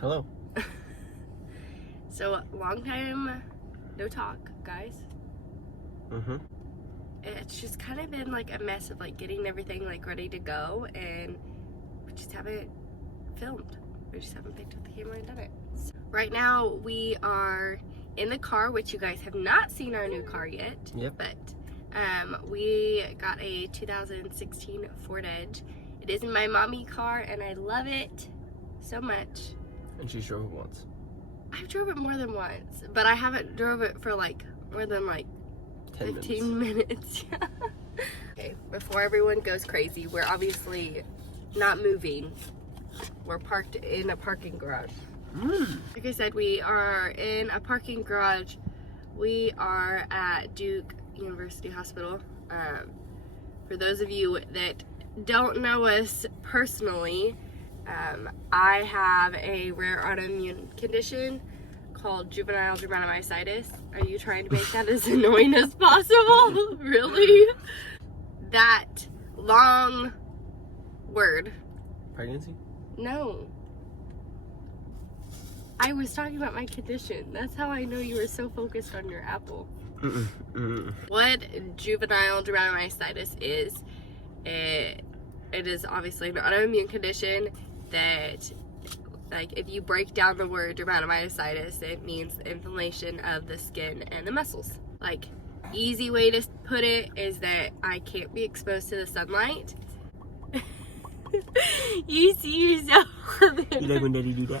Hello. So, long time no talk, guys. It's just kind of been like a mess of like getting everything like ready to go, and we just haven't filmed. We just haven't picked up the camera and done it. So, right now we are in the car, which you guys have not seen our new car yet. Yep. But we got a 2016 Ford Edge. It is my mommy car, and I love it so much. And she drove it once. I've drove it more than once, but I haven't drove it for like more than like 15 minutes. Okay, before everyone goes crazy, we're obviously not moving. We're parked in a parking garage. Like I said, we are in a parking garage. We are at Duke University Hospital. For those of you that don't know us personally, I have a rare autoimmune condition called juvenile dermatomyositis. Are you trying to make that as annoying as possible? Really? That long word. Pregnancy? No. I was talking about my condition. That's how I know you were so focused on your apple. What juvenile dermatomyositis is, it is obviously an autoimmune condition that, like, if you break down the word dermatomyositis, it means the inflammation of the skin and the muscles. Like, easy way to put it is that I can't be exposed to the sunlight. You see yourself. You like when daddy do that?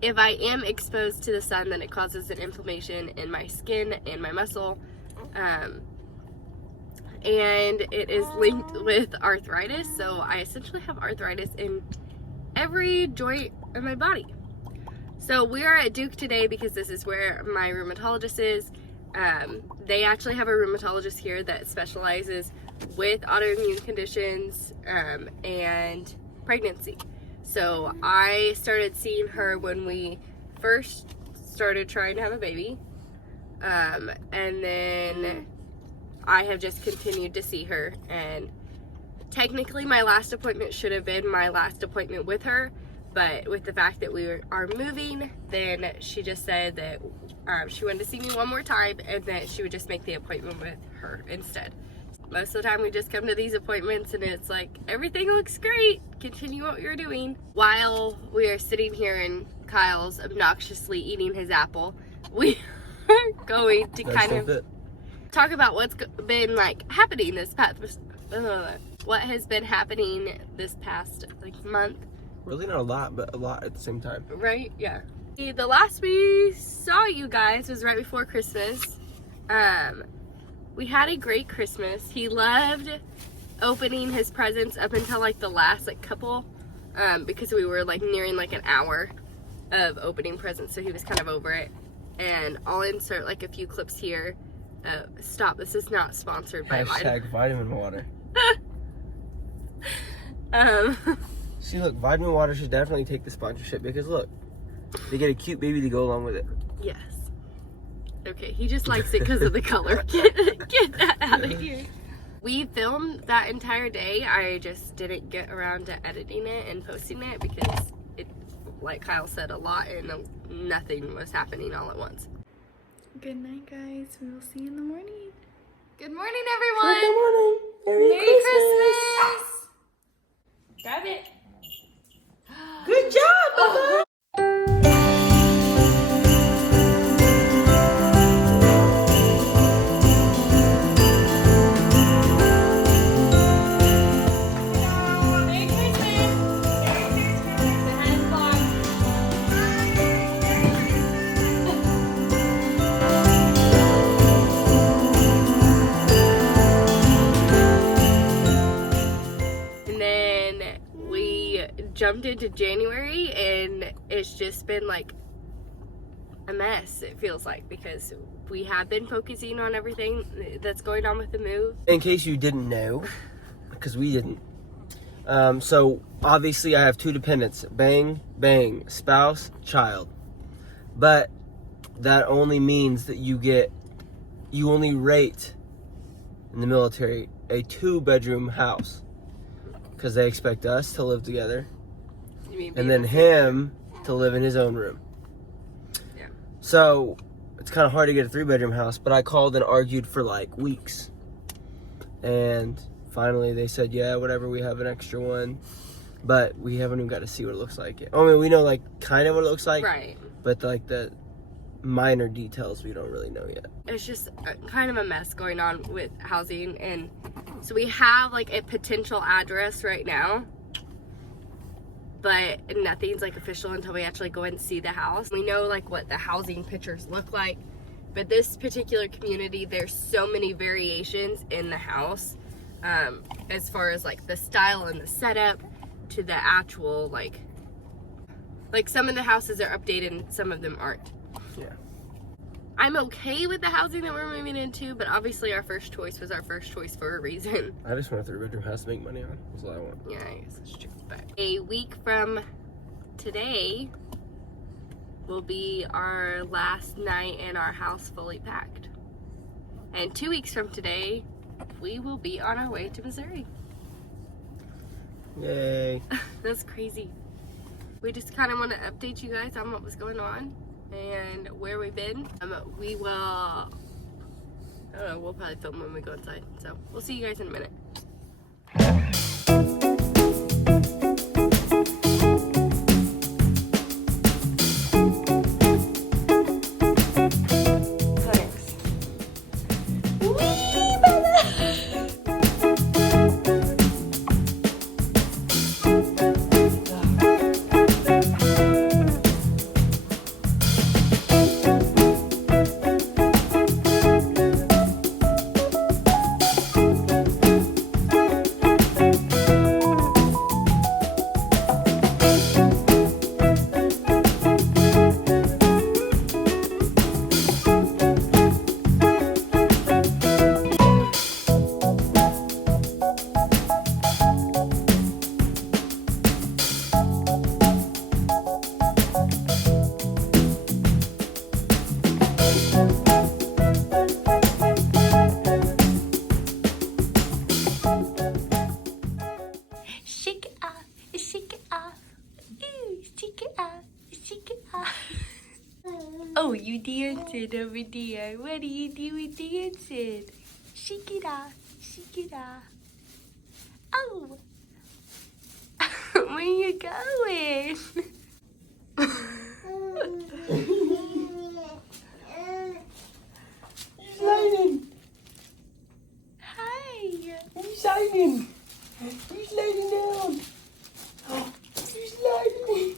If I am exposed to the sun, then it causes an inflammation in my skin and my muscle. And it is linked with arthritis, so I essentially have arthritis in every joint of my body. So we are at Duke today because this is where my rheumatologist is. They actually have a rheumatologist here that specializes with autoimmune conditions and pregnancy. So I started seeing her when we first started trying to have a baby, and then I have just continued to see her, and technically my last appointment should have been my last appointment with her, but with the fact that we are moving, then she just said that she wanted to see me one more time and that she would just make the appointment with her instead. Most of the time we just come to these appointments and it's like, everything looks great, continue what you're doing. While we are sitting here and Kyle's obnoxiously eating his apple, we are going to kind of talk about what's been like happening this past, what has been happening this past like month. Really not a lot, but a lot at the same time. Right? Yeah. The last we saw you guys was right before Christmas. We had a great Christmas. He loved opening his presents up until like the last like couple, because we were like nearing like an hour of opening presents, so he was kind of over it. And I'll insert like a few clips here. Stop, this is not sponsored by Vitamin Water. See, look, Vitamin Water should definitely take the sponsorship because look, they get a cute baby to go along with it. Yes. Okay, he just likes it because of the color. Get that out of here. We filmed that entire day. I just didn't get around to editing it and posting it because it, like Kyle said, a lot and nothing was happening all at once. Good night, guys. We will see you in the morning. Good morning, everyone. Good morning. Merry Christmas. Grab it. Good job, Bubba. jumped into January and it's just been like a mess, it feels like, because we have been focusing on everything that's going on with the move. In case you didn't know, because we didn't. So obviously I have 2 dependents, bang, bang, spouse, child. But that only means that you only rate in the military a 2-bedroom house. Because they expect us to live together. You mean And then him to live in his own room. Yeah. So it's kind of hard to get a 3-bedroom house, but I called and argued for like weeks. And finally they said, yeah, whatever, we have an extra one. But we haven't even got to see what it looks like yet. I mean, we know like kind of what it looks like. Right. But like the minor details we don't really know yet. It's just kind of a mess going on with housing, and so we have like a potential address right now, but nothing's like official until we actually go and see the house. We know like what the housing pictures look like, but this particular community, there's so many variations in the house, as far as like the style and the setup to the actual like some of the houses are updated and some of them aren't. Yeah. I'm okay with the housing that we're moving into, but obviously our first choice was our first choice for a reason. I just want a 3-bedroom house to make money on. That's all I want. Yeah, I guess that's true. But a week from today will be our last night in our house fully packed. And 2 weeks from today, we will be on our way to Missouri. Yay. That's crazy. We just kind of want to update you guys on what was going on and where we've been. We will, I don't know, we'll probably film when we go inside. So we'll see you guys in a minute. Oh, you dancing over there. What are you doing dancing? Shake it off, shake it off. Oh, where you going? He's sliding. Hi. He's sliding. He's sliding down. He's sliding.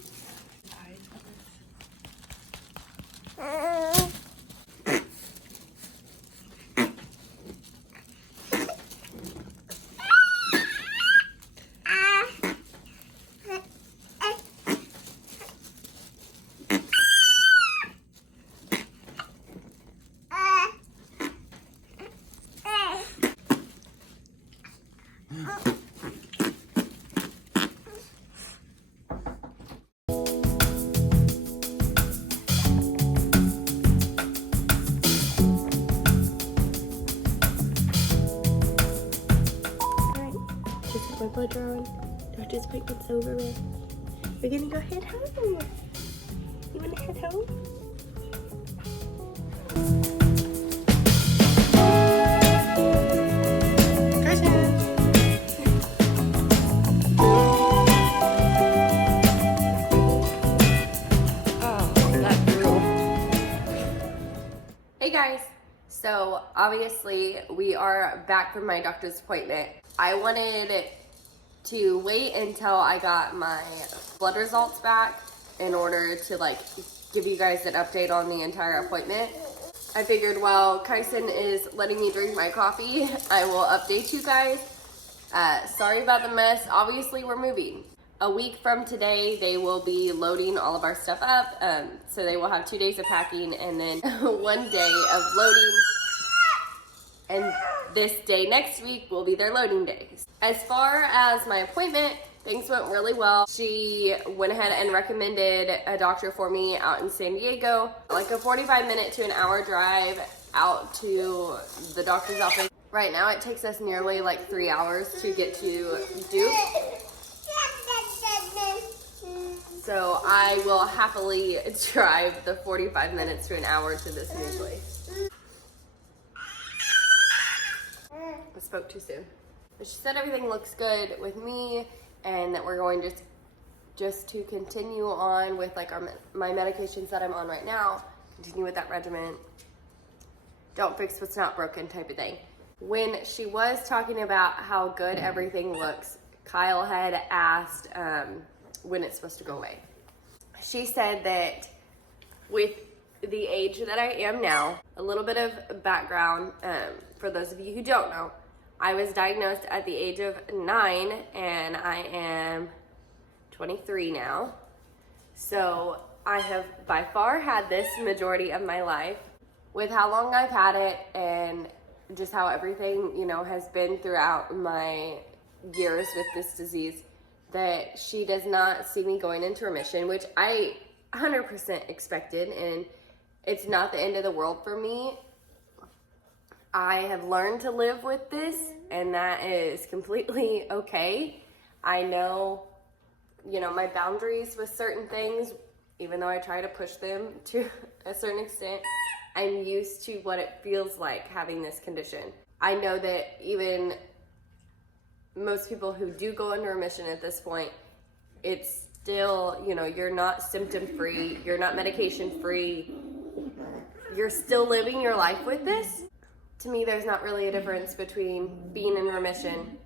My blood drawn. Doctor's appointment's over with. We're gonna go head home. You wanna head home? Hey guys, so obviously we are back from my doctor's appointment. I wanted to wait until I got my blood results back in order to like give you guys an update on the entire appointment. I figured while Kyson is letting me drink my coffee, I will update you guys. Sorry about the mess. Obviously we're moving. a week from today, they will be loading all of our stuff up. So they will have 2 days of packing and then 1 day of loading. And this day next week will be their loading days. As far as my appointment, things went really well. She went ahead and recommended a doctor for me out in San Diego, like a 45-minute to an hour drive out to the doctor's office. Right now it takes us nearly like 3 hours to get to Duke. So I will happily drive the 45 minutes to an hour to this new place. I spoke too soon. But she said everything looks good with me and that we're going just to continue on with like my medications that I'm on right now, continue with that regimen. Don't fix what's not broken type of thing. When she was talking about how good everything looks, Kyle had asked when it's supposed to go away. She said that with the age that I am now, a little bit of background for those of you who don't know, I was diagnosed at the age of 9 and I am 23 now. So I have by far had this majority of my life. With how long I've had it and just how everything, you know, has been throughout my years with this disease, that she does not see me going into remission, which I 100% expected, and it's not the end of the world for me. I have learned to live with this, and that is completely okay. I know, you know, my boundaries with certain things, even though I try to push them to a certain extent. I'm used to what it feels like having this condition. I know that even most people who do go into remission at this point, it's still, you know, you're not symptom free, you're not medication free, you're still living your life with this. To me, there's not really a difference between being in remission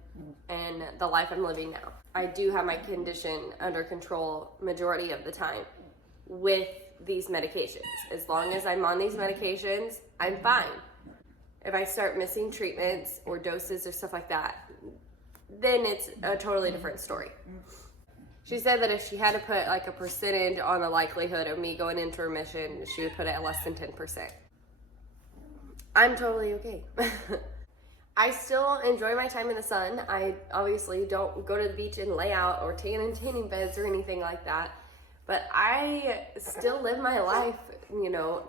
and the life I'm living now. I do have my condition under control majority of the time with these medications. As long as I'm on these medications, I'm fine. If I start missing treatments or doses or stuff like that, then it's a totally different story. She said that if she had to put like a percentage on the likelihood of me going into remission, she would put it at less than 10%. I'm totally okay. I still enjoy my time in the sun. I obviously don't go to the beach and lay out or tan in tanning beds or anything like that. But I still live my life, you know,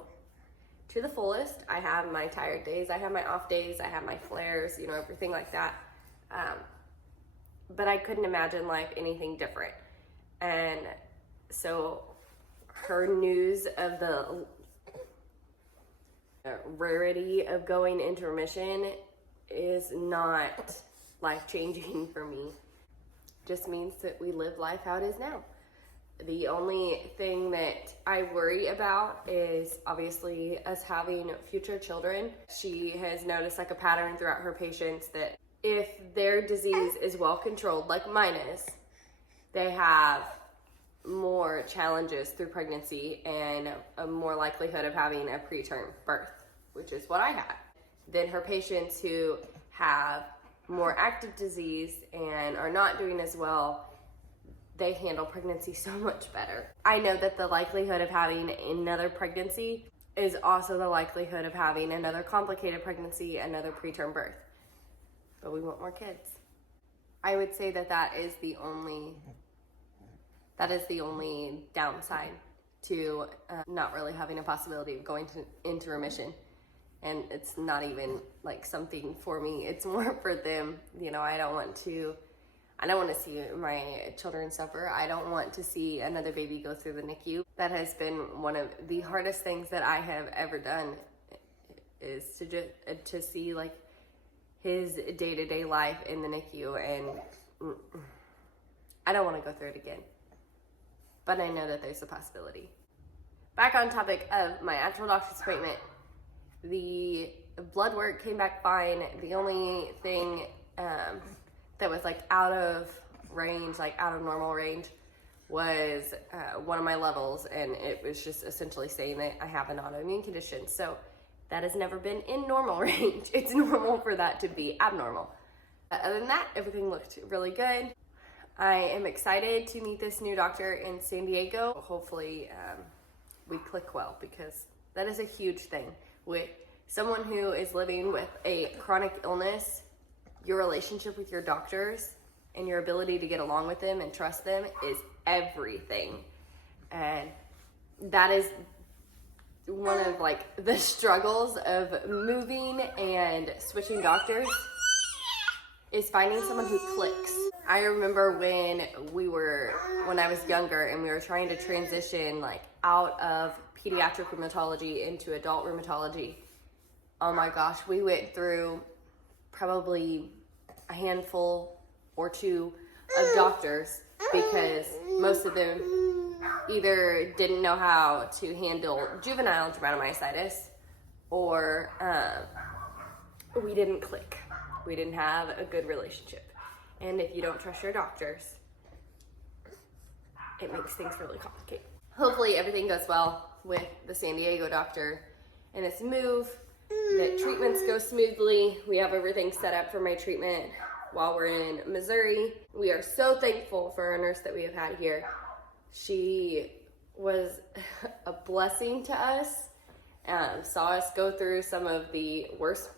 to the fullest. I have my tired days, I have my off days, I have my flares, you know, everything like that. But I couldn't imagine life anything different. And so her news of the rarity of going into remission is not life-changing for me. Just means that we live life how it is now. The only thing that I worry about is obviously us having future children. She has noticed like a pattern throughout her patients that if their disease is well controlled, like mine is, they have more challenges through pregnancy and a more likelihood of having a preterm birth, which is what I had. Then her patients who have more active disease and are not doing as well, they handle pregnancy so much better. I know that the likelihood of having another pregnancy is also the likelihood of having another complicated pregnancy, another preterm birth. But we want more kids. I would say that that is the only downside to not really having a possibility of going into remission. And it's not even like something for me, it's more for them. You know, I don't want to see my children suffer. I don't want to see another baby go through the NICU. That has been one of the hardest things that I have ever done, is to see like his day-to-day life in the NICU, and I don't want to go through it again. But I know that there's a possibility. Back on topic of my actual doctor's appointment, the blood work came back fine. The only thing that was like out of range, like out of normal range, was one of my levels, and it was just essentially saying that I have an autoimmune condition. So that has never been in normal range. It's normal for that to be abnormal. Other than that, everything looked really good. I am excited to meet this new doctor in San Diego. Hopefully we click well, because that is a huge thing. With someone who is living with a chronic illness, your relationship with your doctors and your ability to get along with them and trust them is everything. And that is one of like the struggles of moving and switching doctors, is finding someone who clicks. I remember when I was younger and we were trying to transition like out of pediatric rheumatology into adult rheumatology. Oh my gosh, we went through probably a handful or two of doctors, because most of them either didn't know how to handle juvenile dermatomyositis, or we didn't click. We didn't have a good relationship. And if you don't trust your doctors, it makes things really complicated. Hopefully everything goes well with the San Diego doctor and its move, that treatments go smoothly. We have everything set up for my treatment while we're in Missouri. We are so thankful for our nurse that we have had here. She was a blessing to us, saw us go through some of the worst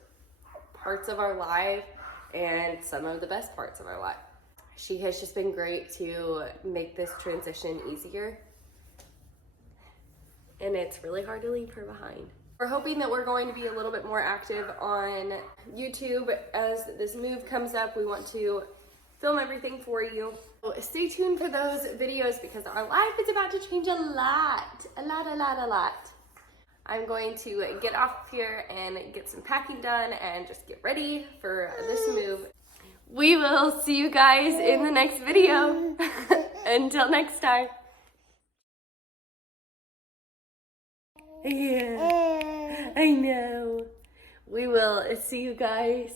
parts of our life and some of the best parts of our life. She has just been great to make this transition easier, and it's really hard to leave her behind. We're hoping that we're going to be a little bit more active on YouTube as this move comes up. We want to film everything for you. So stay tuned for those videos, because our life is about to change a lot. I'm going to get off here and get some packing done and just get ready for this move. We will see you guys in the next video. Until next time. Yeah, I know. We will see you guys.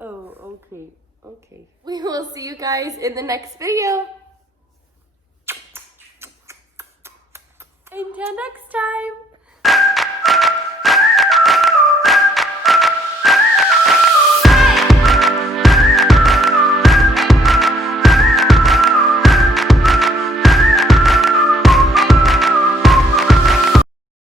Oh, okay. We will see you guys in the next video. Until next time.